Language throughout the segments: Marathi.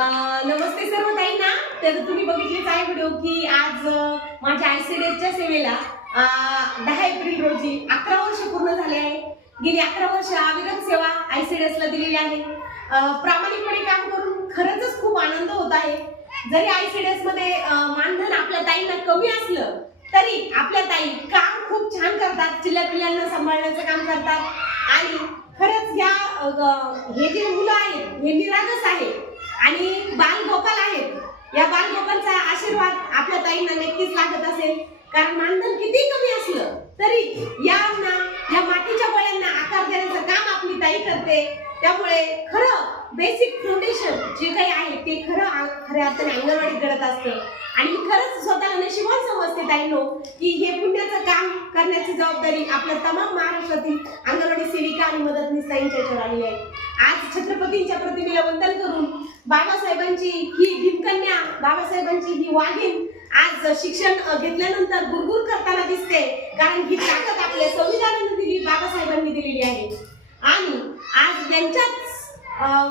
नमस्ते सर्व ताईंना. तर तुम्ही बघितलेच आहे व्हिडिओ की आज माझ्या आयसीडीएसच्या सेवेला 10 एप्रिल रोजी 11 वर्ष पूर्ण झाले आहे. गेली 11 वर्ष अविरत सेवा आयसीडीएसला दिलेली आहे. प्रामाणिकपणे काम करून खरंच खूप आनंद होत आहे. जरी आयसीडीएस मध्ये मानधन आपल्या ताईंना कमी असलं तरी आपल्या ताई काम खूप छान करतात. चिल्ल्या-पिल्ल्यांना सांभाळण्याचं काम करतात आणि खरंच हे जे मुलं आहेत हे निरागस आहे आणि बालगोपाल आहेत. या बालगोपालचा आशीर्वाद आपल्या ताईंना नक्कीच लागत असेल, कारण मानधन किती कमी असलं तरी या मातीच्या बळ्यांना आकार देण्याचं काम आपली ताई करते. त्यामुळे खरं बेसिक फाउंडेशन जे काही आहे ते खऱ्या अर्थाने अंगणवाडीत घडत असतं. आणि मी खरंच स्वतःला नशिबान समजते ताईंनो की हे पुण्याचं काम करण्याची जबाबदारी आपल्या तमाम महाराष्ट्रातील अंगणवाडी सेविका आणि मदतनीस ताईंच्या याच्यावर आलेली आहे. आज छत्रपतींच्या प्रतिमेला वंदन करून बाबासाहेबांची ही भीमकन्या, बाबासाहेबांची ही वाघीण आज शिक्षण घेतल्यानंतर गुरगुर करताना दिसते, कारण ही ताकद आपल्या संविधानाने दिली, बाबासाहेबांनी दिलेली आहे. आणि आज यांच्याच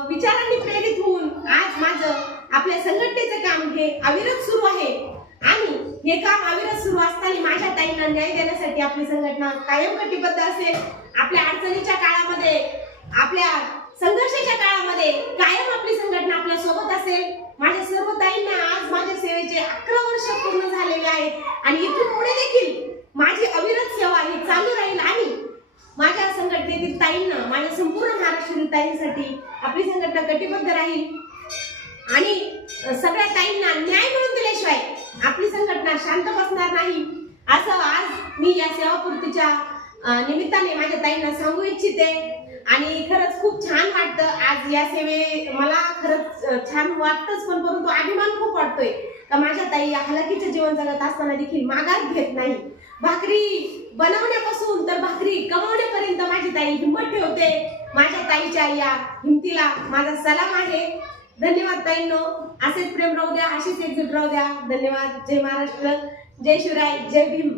विचारांनी प्रेरित होऊन आज माझं आपल्या संघटनेचं काम हे अविरत सुरू आहे. आणि हे काम अविरत सुरू असताना माझ्या ताईंना न्याय देण्यासाठी आपली संघटना कायम कटिबद्ध असेल. आपल्या अडचणीच्या काळामध्ये, आपल्या संघर्षाच्या काळामध्ये कायम आपली संघटना आपल्या सोबत असेल. माझ्या सर्व ताईंना आज माझ्या सेवेचे 11 वर्ष पूर्ण झालेले आहेत आणि इथून पुढे देखील माझी अविरत सेवा ही चालू राहील. आणि माझ्या संघटनेतील ताईंना, माझ्या संपूर्ण महाराष्ट्रातील ताईंसाठी आपली संघटना कटिबद्ध राहील. आणि सगळ्या ताईंना न्याय मिळवून दिल्याशिवाय आपली संघटना शांत बसणार नाही, असं आज मी या सेवापूर्तीच्या निमित्ताने माझ्या ताईंना सांगू इच्छिते. आणि खरंच खूप छान वाटतं आज या मला खरंच छान वाटतंच, पण परंतु अभिमान खूप वाटतोय का माझ्या ताई या हलाखीचं जीवन जगत असताना देखील माघार घेत नाही. भाकरी बनवण्यापासून तर भाकरी कमवण्यापर्यंत माझी ताई हिंमत ठेवते. माझ्या ताईच्या या हिमतीला माझा सलाम आहे. धन्यवाद ताईंनो. असेच प्रेम राहू द्या, अशीच एकजूट राहू द्या. धन्यवाद. जय महाराष्ट्र, जय शिवराय, जय भीम.